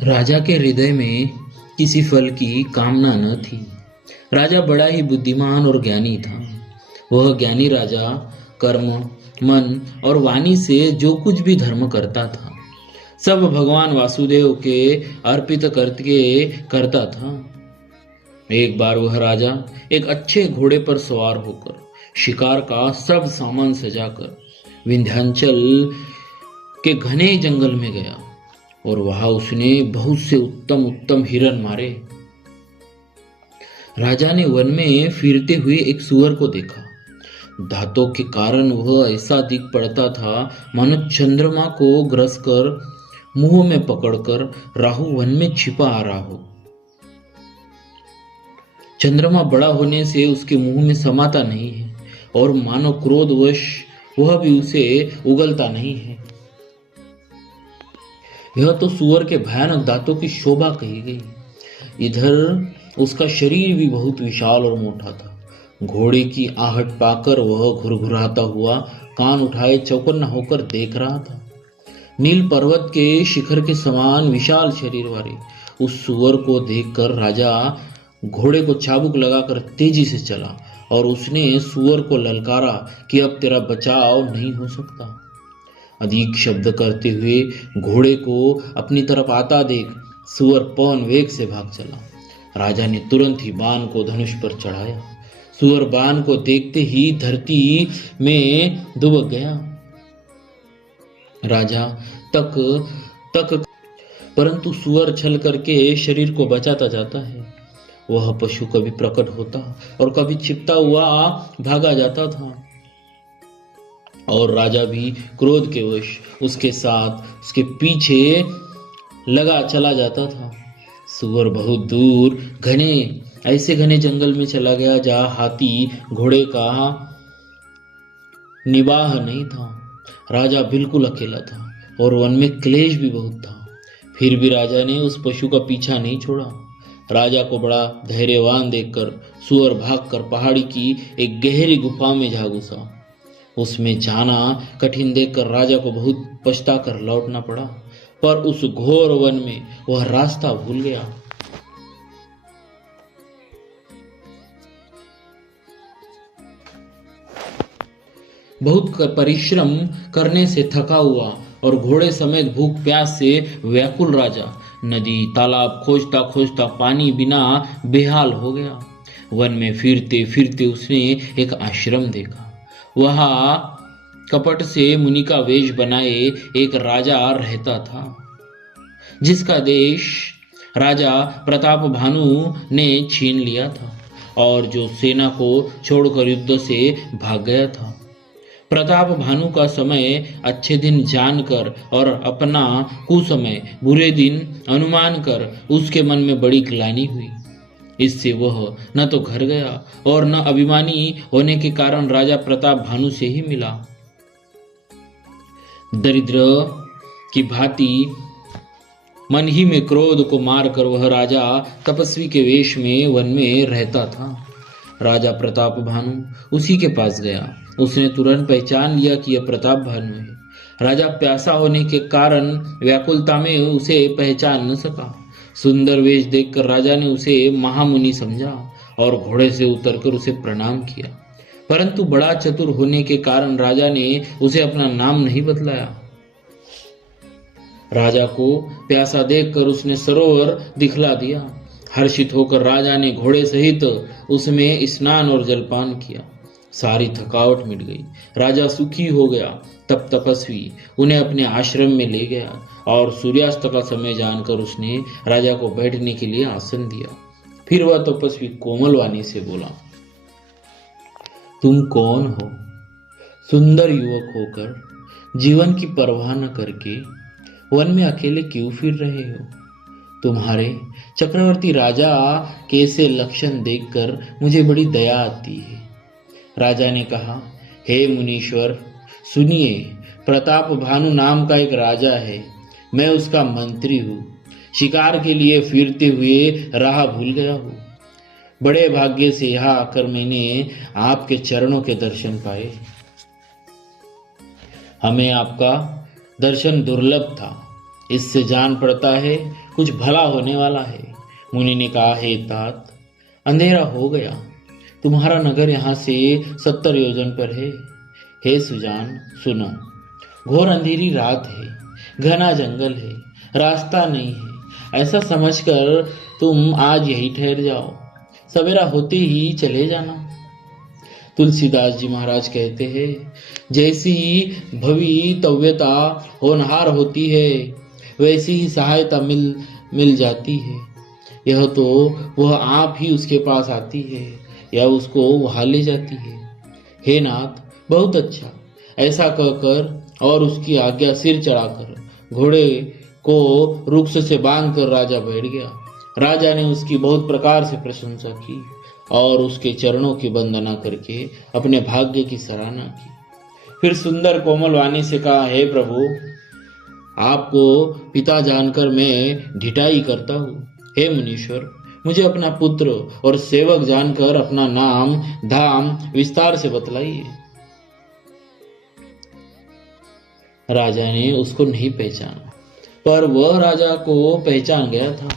राजा के हृदय में किसी फल की कामना न थी। राजा बड़ा ही बुद्धिमान और ज्ञानी था। वह ज्ञानी राजा कर्म, मन और वाणी से जो कुछ भी धर्म करता था, सब भगवान वासुदेव के अर्पित करके करता था। एक बार वह राजा एक अच्छे घोड़े पर सवार होकर शिकार का सब सामान सजाकर विंध्याचल के घने जंगल में गया और वहां उसने बहुत से उत्तम उत्तम हिरण मारे। राजा ने वन में फिरते हुए एक सुअर को देखा। दांतों के कारण वह ऐसा दिख पड़ता था मानो चंद्रमा को ग्रस कर मुंह में पकड़कर राहु वन में छिपा आ रहा हो। चंद्रमा बड़ा होने से उसके मुंह में समाता नहीं है और मानो क्रोधवश वह भी उसे उगलता नहीं है। यह तो सुअर के भयानक दांतों की शोभा कही गई। इधर उसका शरीर भी बहुत विशाल और मोटा था। घोड़े की आहट पाकर वह घुरघुराता हुआ कान उठाए चौकन्ना होकर देख रहा था। नील पर्वत के शिखर के समान विशाल शरीर वाले उस सुअर को देखकर राजा घोड़े को चाबुक लगाकर तेजी से चला और उसने सुअर को ललकारा कि अब तेरा बचाव नहीं हो सकता। अधिक शब्द करते हुए घोड़े को अपनी तरफ आता देख सुअर पवन वेग से भाग चला। राजा ने तुरंत ही बाण को धनुष पर चढ़ाया। सुअर बाण को देखते ही धरती में दुबक गया। राजा तक तक परंतु सुअर छल करके शरीर को बचाता जाता है। वह पशु कभी प्रकट होता और कभी छिपता हुआ भागा जाता था और राजा भी क्रोध के वश उसके साथ उसके पीछे लगा चला जाता था। सुअर बहुत दूर ऐसे घने जंगल में चला गया जहां हाथी घोड़े का निवाह नहीं था। राजा बिल्कुल अकेला था और वन में क्लेश भी बहुत था। फिर भी राजा ने उस पशु का पीछा नहीं छोड़ा। राजा को बड़ा धैर्यवान देखकर सुअर भागकर पहाड़ी की एक गहरी गुफा में जा घुसा। उसमें जाना कठिन देखकर राजा को बहुत पछता कर लौटना पड़ा, पर उस घोर वन में वह रास्ता भूल गया। बहुत परिश्रम करने से थका हुआ और घोड़े समेत भूख प्यास से व्याकुल राजा नदी तालाब खोजता खोजता पानी बिना बेहाल हो गया। वन में फिरते फिरते उसने एक आश्रम देखा। वहां कपट से मुनि का वेश बनाए एक राजा रहता था, जिसका देश राजा प्रताप भानु ने छीन लिया था और जो सेना को छोड़कर युद्ध से भाग गया था। प्रताप भानु का समय अच्छे दिन जानकर और अपना कुसमय बुरे दिन अनुमान कर उसके मन में बड़ी ग्लानि हुई। इससे वह न तो घर गया और न अभिमानी होने के कारण राजा प्रताप भानु से ही मिला। दरिद्र की भांति मन ही में क्रोध को मारकर वह राजा तपस्वी के वेश में वन में रहता था। राजा प्रताप भानु उसी के पास गया। उसने तुरंत पहचान लिया कि यह प्रताप भानु है। राजा प्यासा होने के कारण व्याकुलता में उसे पहचान न सका। सुंदर वेश देखकर राजा ने उसे महामुनि समझा और घोड़े से उतरकर उसे प्रणाम किया, परंतु बड़ा चतुर होने के कारण राजा ने उसे अपना नाम नहीं बतलाया। राजा को प्यासा देखकर उसने सरोवर दिखला दिया। हर्षित होकर राजा ने घोड़े सहित उसमें स्नान और जलपान किया। सारी थकावट मिट गई। राजा सुखी हो गया। तब तपस्वी उन्हें अपने आश्रम में ले गया और सूर्यास्त का समय जानकर उसने राजा को बैठने के लिए आसन दिया। फिर वह तपस्वी कोमल वाणी से बोला, तुम कौन हो? सुंदर युवक होकर जीवन की परवाह न करके वन में अकेले क्यों फिर रहे हो? तुम्हारे चक्रवर्ती राजा के ऐसे लक्षण देखकर मुझे बड़ी दया आती है। राजा ने कहा, हे मुनीश्वर, सुनिए, प्रताप भानु नाम का एक राजा है। मैं उसका मंत्री हूँ। शिकार के लिए फिरते हुए राह भूल गया हूँ। बड़े भाग्य से यहाँ आकर मैंने आपके चरणों के दर्शन पाए। हमें आपका दर्शन दुर्लभ था। इससे जान पड़ता है कुछ भला होने वाला है। मुनि ने कहा, हे तात, अंधेरा हो गया, तुम्हारा नगर यहाँ से 70 योजन पर है। हे सुजान, सुनो, घोर अंधेरी रात है, घना जंगल है, रास्ता नहीं है। ऐसा समझकर तुम आज यही ठहर जाओ, सवेरा होते ही चले जाना। तुलसीदास जी महाराज कहते हैं, जैसी भवितव्यता होनहार होती है, वैसी ही सहायता मिल जाती है। यह तो वह आप ही उसके पास आती है या उसको वहां ले जाती है। हे नाथ, बहुत अच्छा। ऐसा कहकर और उसकी आज्ञा सिर चढ़ाकर घोड़े को वृक्ष से बांधकर राजा बैठ गया। राजा ने उसकी बहुत प्रकार से प्रशंसा की और उसके चरणों की वंदना करके अपने भाग्य की सराहना की। फिर सुंदर कोमल वाणी से कहा, हे प्रभु, आपको पिता जानकर मैं ढिठाई करता हूँ। हे मुनीश्वर, मुझे अपना पुत्र और सेवक जानकर अपना नाम धाम विस्तार से बतलाइए। राजा ने उसको नहीं पहचाना, पर वह राजा को पहचान गया था।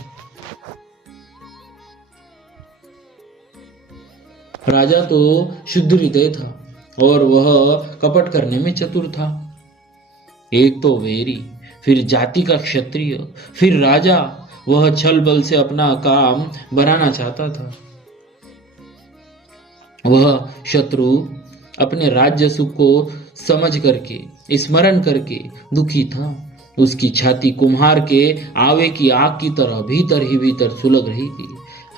राजा तो शुद्ध हृदय था और वह कपट करने में चतुर था। एक तो वैरी, फिर जाति का क्षत्रिय, फिर राजा। वह छल बल से अपना काम बनाना चाहता था। वह शत्रु अपने राज्य सुख को समझ करके, स्मरण करके दुखी था। उसकी छाती कुम्हार के आवे की आग की तरह भीतर ही भीतर सुलग रही थी।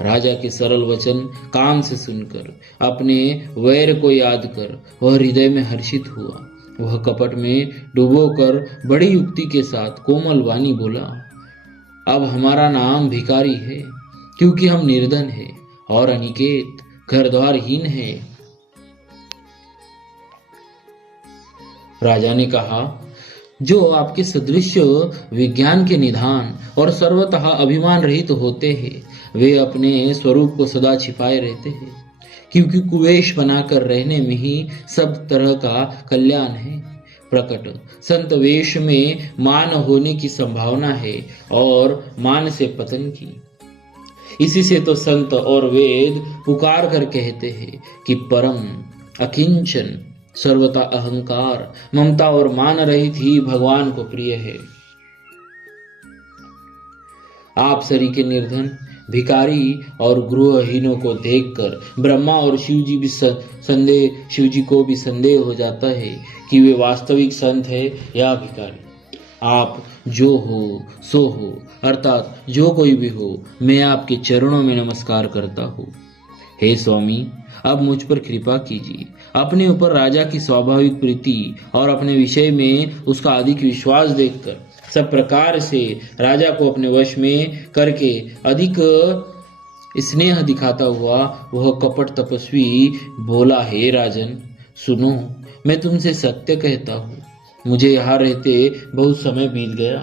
राजा के सरल वचन कान से सुनकर, अपने वैर को याद कर वह हृदय में हर्षित हुआ। वह कपट में डूबोकर बड़ी युक्ति के साथ कोमल वाणी बोला, अब हमारा नाम भिखारी है, क्योंकि हम निर्धन हैं और अनिकेत घर द्वारहीन है। राजा ने कहा, जो आपके सदृश विज्ञान के निधान और सर्वतः अभिमान रहित होते हैं, वे अपने स्वरूप को सदा छिपाए रहते हैं, क्योंकि कुवेश बनाकर रहने में ही सब तरह का कल्याण है। प्रकट संत वेश में मान होने की संभावना है और मान से पतन की। इसी से तो संत और वेद पुकार कर कहते हैं कि परम अकिंचन सर्वथा अहंकार, ममता और मान रहित ही भगवान को प्रिय है। आप सरी के निर्धन, भिखारी और गृहहीनों को देखकर ब्रह्मा और शिव जी को भी संदेह हो जाता है कि वे वास्तविक संत है या भिखारी। आप जो हो सो हो, अर्थात जो कोई भी हो, मैं आपके चरणों में नमस्कार करता हूँ। हे स्वामी, अब मुझ पर कृपा कीजिए। अपने ऊपर राजा की स्वाभाविक प्रीति और अपने विषय में उसका अधिक विश्वास देखकर सब प्रकार से राजा को अपने वश में करके अधिक स्नेह दिखाता हुआ वह कपट तपस्वी बोला, हे राजन, सुनो, मैं तुमसे सत्य कहता हूँ, मुझे यहाँ रहते बहुत समय बीत गया।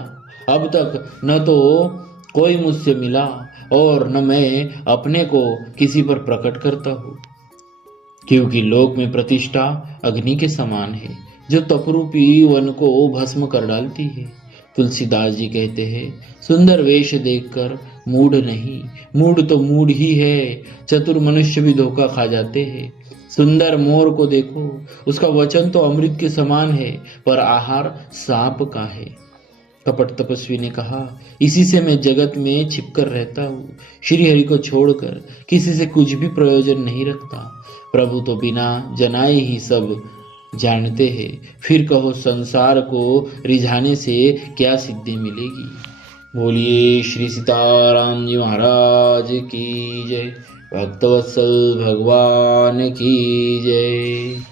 अब तक न तो कोई मुझसे मिला और न मैं अपने को किसी पर प्रकट करता हूँ, क्योंकि लोक में प्रतिष्ठा अग्नि के समान है, जो तपरूपी वन को भस्म कर डालती है। तुलसीदास जी कहते हैं, सुंदर वेश देखकर मूढ़ नहीं, मूढ़ तो मूढ़ ही है, चतुर मनुष्य भी धोखा खा जाते हैं। सुंदर मोर को देखो, उसका वचन तो अमृत के समान है, पर आहार सांप का है। कपट तपस्वी ने कहा, इसी से मैं जगत में छिपकर रहता हूँ, श्री हरि को छोड़कर किसी से कुछ भी प्रयोजन नहीं रखता। प्रभु तो बिना जनाए ही सब जानते हैं, फिर कहो संसार को रिझाने से क्या सिद्धि मिलेगी। बोलिए श्री सीताराम जी महाराज की जय, भक्तवत्सल भगवान की जय।